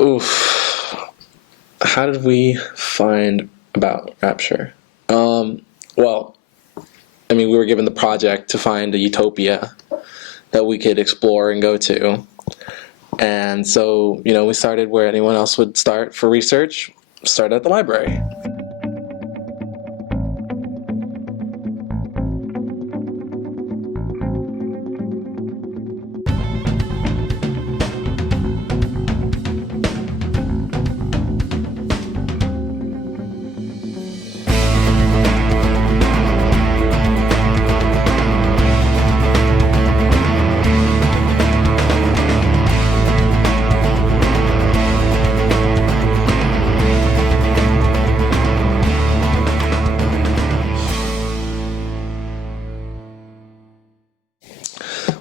Oof. How did we find about Rapture? Well, we were given the project to find a utopia that we could explore and go to. And so, we started where anyone else would start for research, start at the library.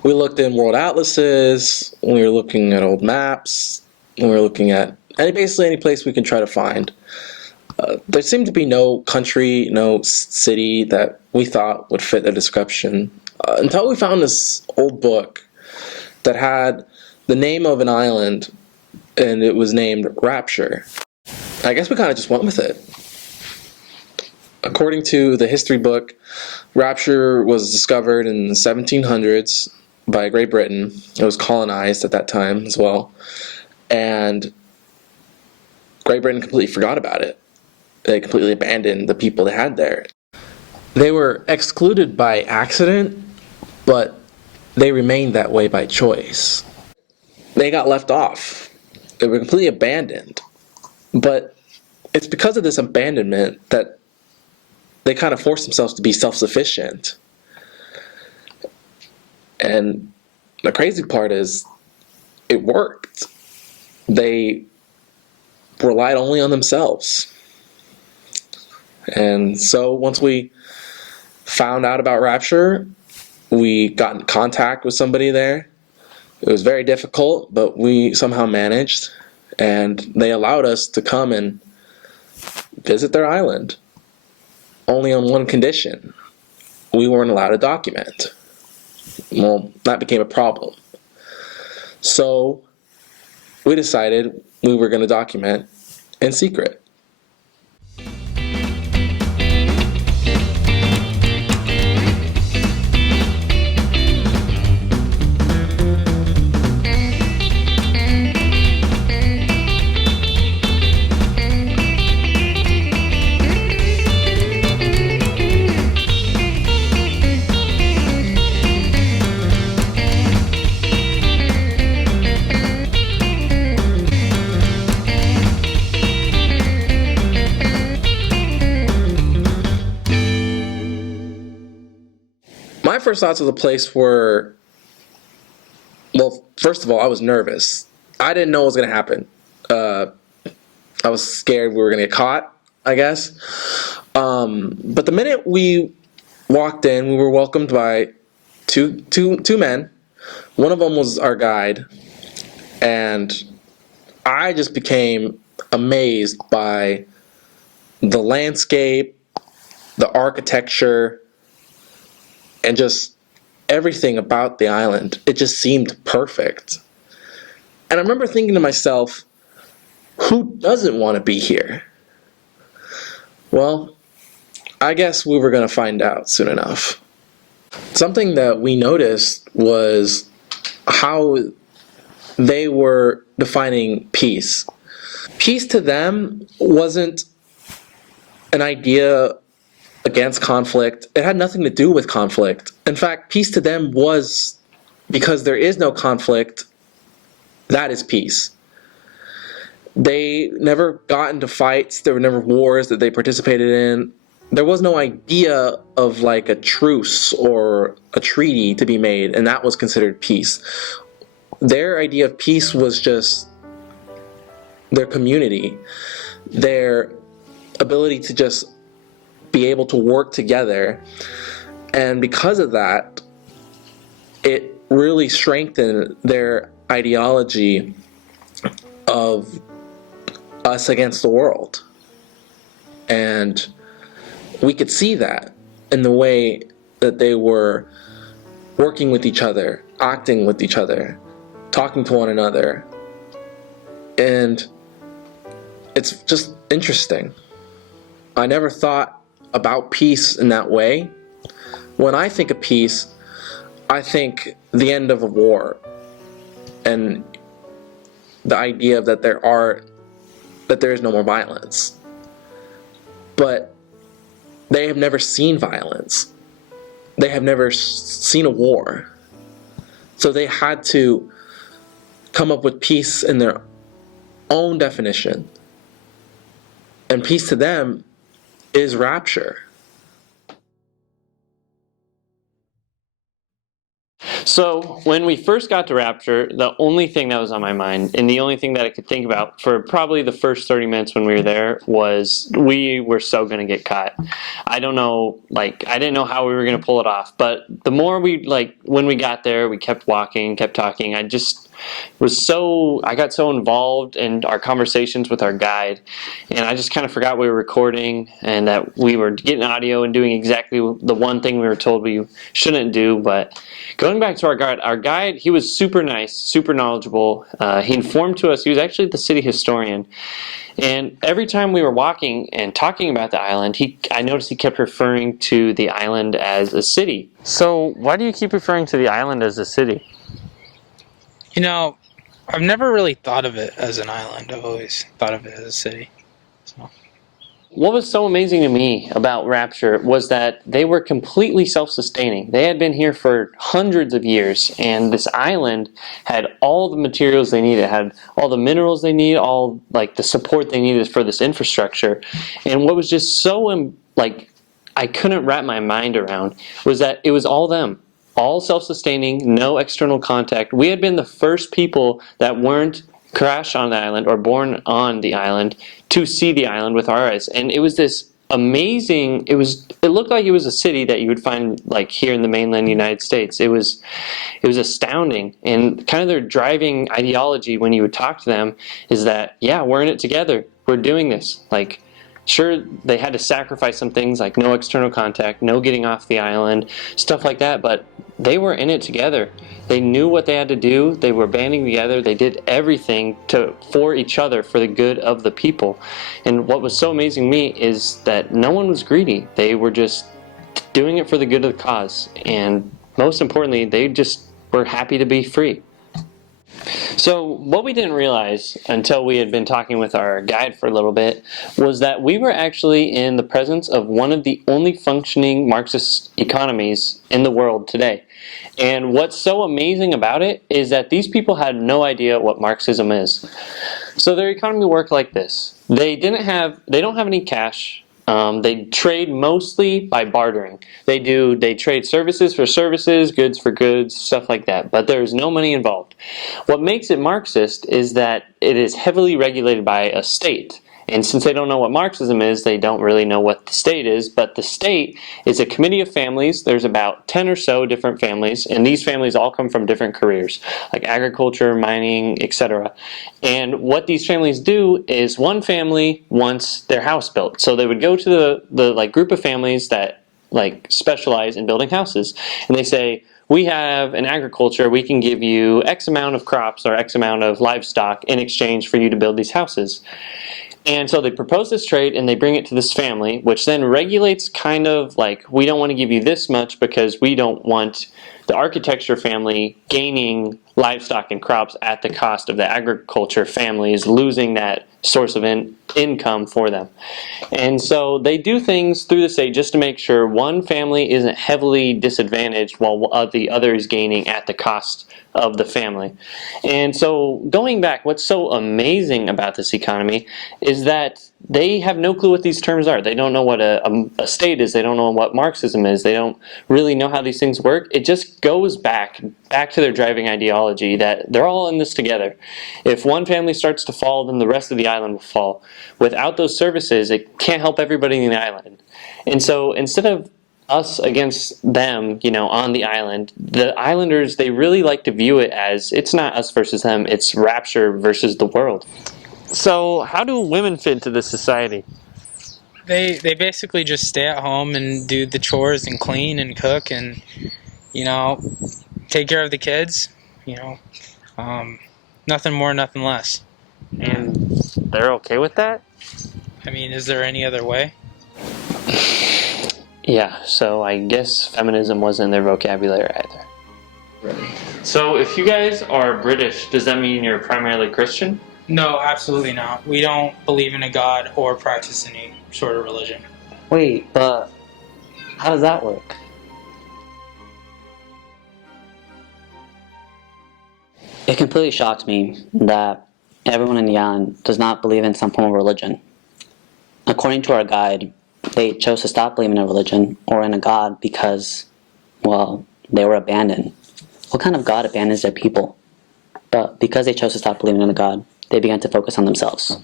We looked in world atlases, we were looking at old maps, we were looking at basically any place we can try to find. There seemed to be no country, no city that we thought would fit the description until we found this old book that had the name of an island, and it was named Rapture. I guess we kind of just went with it. According to the history book, Rapture was discovered in the 1700s by Great Britain. It was colonized at that time as well. And Great Britain completely forgot about it. They completely abandoned the people they had there. They were excluded by accident, but they remained that way by choice. They got left off. They were completely abandoned. But it's because of this abandonment that they kind of forced themselves to be self-sufficient. And the crazy part is, it worked. They relied only on themselves. And so once we found out about Rapture, we got in contact with somebody there. It was very difficult, but we somehow managed. And they allowed us to come and visit their island. Only on one condition: we weren't allowed to document. Well, that became a problem. So we decided we were going to document in secret. My first thoughts of the place were, well, first of all, I was nervous. I didn't know what was going to happen. I was scared we were going to get caught, I guess. But the minute we walked in, we were welcomed by two men. One of them was our guide. And I just became amazed by the landscape, the architecture, and just everything about the island. It just seemed perfect. And I remember thinking to myself, who doesn't want to be here? Well, I guess we were going to find out soon enough. Something that we noticed was how they were defining peace. Peace to them wasn't an idea against conflict. It had nothing to do with conflict. In fact, peace to them was, because there is no conflict, that is peace. They never got into fights. There were never wars that they participated in. There was no idea of like a truce or a treaty to be made, and that was considered peace. Their idea of peace was just their community, their ability to just be able to work together. And because of that, it really strengthened their ideology of us against the world. And we could see that in the way that they were working with each other, acting with each other, talking to one another. And it's just interesting. I never thought about peace in that way. When I think of peace, I think the end of a war and the idea that there is no more violence. But they have never seen violence. They have never seen a war. So they had to come up with peace in their own definition. And peace to them is rapture. So when we first got to Rapture, the only thing that was on my mind, and the only thing that I could think about for probably the first 30 minutes when we were there, was we were so going to get caught. I don't know, I didn't know how we were going to pull it off. But the more when we got there, we kept walking, kept talking. I got so involved in our conversations with our guide, and I just kind of forgot we were recording and that we were getting audio and doing exactly the one thing we were told we shouldn't do. But going back to our guide, he was super nice, super knowledgeable. He informed to us, he was actually the city historian. And every time we were walking and talking about the island, I noticed he kept referring to the island as a city. So why do you keep referring to the island as a city? You know, I've never really thought of it as an island. I've always thought of it as a city. So. What was so amazing to me about Rapture was that they were completely self-sustaining. They had been here for hundreds of years, and this island had all the materials they needed, had all the minerals they needed, all the support they needed for this infrastructure. And what was just so I couldn't wrap my mind around was that it was all them. All self-sustaining, no external contact. We had been the first people that weren't crashed on the island or born on the island to see the island with our eyes. And it was this amazing, it looked like it was a city that you would find here in the mainland United States. It was astounding. And kind of their driving ideology when you would talk to them is that, yeah, we're in it together. We're doing this. Sure, they had to sacrifice some things like no external contact, no getting off the island, stuff like that, but they were in it together. They knew what they had to do. They were banding together. They did everything for each other, for the good of the people. And what was so amazing to me is that no one was greedy. They were just doing it for the good of the cause. And most importantly, they just were happy to be free. So what we didn't realize until we had been talking with our guide for a little bit was that we were actually in the presence of one of the only functioning Marxist economies in the world today. And what's so amazing about it is that these people had no idea what Marxism is. So their economy worked like this. They don't have any cash. They trade mostly by bartering. They trade services for services, goods for goods, stuff like that. But there's no money involved. What makes it Marxist is that it is heavily regulated by a state. And since they don't know what Marxism is, they don't really know what the state is. But the state is a committee of families. There's about 10 or so different families, and these families all come from different careers, like agriculture, mining, etc. And what these families do is one family wants their house built. So they would go to the group of families that specialize in building houses, and they say, we have an agriculture, we can give you X amount of crops or X amount of livestock in exchange for you to build these houses. And so they propose this trade and they bring it to this family, which then regulates kind of we don't want to give you this much because we don't want the architecture family gaining livestock and crops at the cost of the agriculture families losing that source of income for them. And so they do things through the state just to make sure one family isn't heavily disadvantaged while the other is gaining at the cost of the family. And so going back, what's so amazing about this economy is that they have no clue what these terms are. They don't know what a state is. They don't know what Marxism is. They don't really know how these things work. It just goes back to their driving ideology that they're all in this together. If one family starts to fall, then the rest of the island will fall. Without those services, it can't help everybody in the island. And so instead of us against them, on the island, the islanders, they really like to view it as it's not us versus them, it's Rapture versus the world. So how do women fit into this society? They basically just stay at home and do the chores and clean and cook and, take care of the kids, nothing more, nothing less. And they're okay with that? I mean, is there any other way? Yeah, so I guess feminism wasn't in their vocabulary either. So if you guys are British, does that mean you're primarily Christian? No, absolutely not. We don't believe in a god or practice any sort of religion. Wait, but how does that work? It completely shocked me that everyone in the island does not believe in some form of religion. According to our guide, they chose to stop believing in a religion or in a god because, well, they were abandoned. What kind of god abandons their people? But because they chose to stop believing in a god, they began to focus on themselves.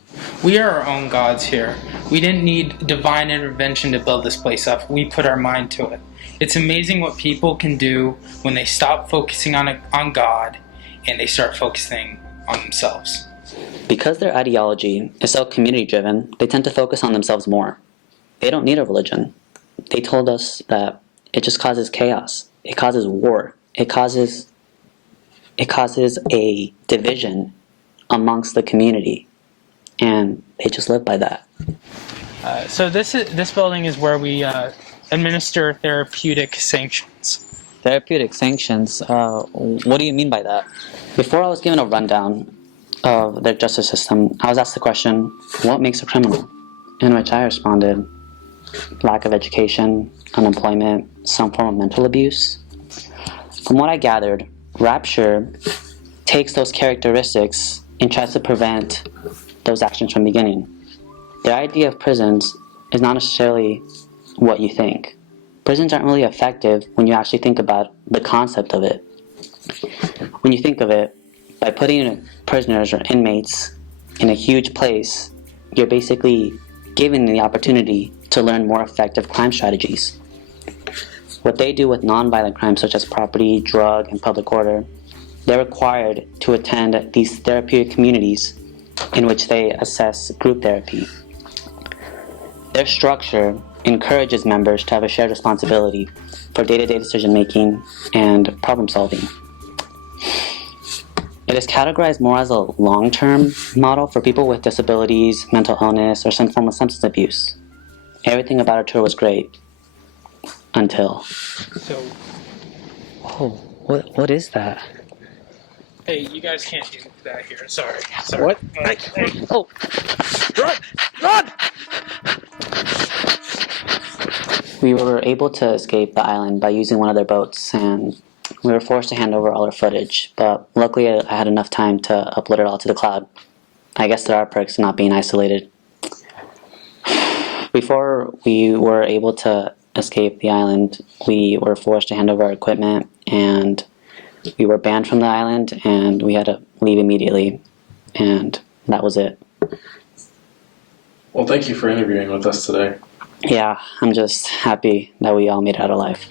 We are our own gods here. We didn't need divine intervention to build this place up. We put our mind to it. It's amazing what people can do when they stop focusing on God and they start focusing on themselves. Because their ideology is so community-driven, they tend to focus on themselves more. They don't need a religion. They told us that it just causes chaos. It causes war. It causes a division amongst the community, and they just live by that. So this building is where we administer therapeutic sanctions. Therapeutic sanctions? What do you mean by that? Before I was given a rundown of their justice system, I was asked the question, what makes a criminal? In which I responded, lack of education, unemployment, some form of mental abuse. From what I gathered, Rapture takes those characteristics and tries to prevent those actions from beginning. Their idea of prisons is not necessarily what you think. Prisons aren't really effective when you actually think about the concept of it. When you think of it, by putting prisoners or inmates in a huge place, you're basically giving them the opportunity to learn more effective crime strategies. What they do with nonviolent crimes such as property, drug, and public order, they're required to attend these therapeutic communities in which they assess group therapy. Their structure encourages members to have a shared responsibility for day-to-day decision-making and problem-solving. It is categorized more as a long-term model for people with disabilities, mental illness, or some form of substance abuse. Everything about our tour was great. Until... So, Oh, what is that? hey, you guys can't do that here. Sorry. What? Oh! Run! Run! We were able to escape the island by using one of their boats, and we were forced to hand over all our footage, but luckily I had enough time to upload it all to the cloud. I guess there are perks to not being isolated. Before we were able to escape the island, we were forced to hand over our equipment, and we were banned from the island, and we had to leave immediately, and that was it. Well, thank you for interviewing with us today. Yeah, I'm just happy that we all made it out alive.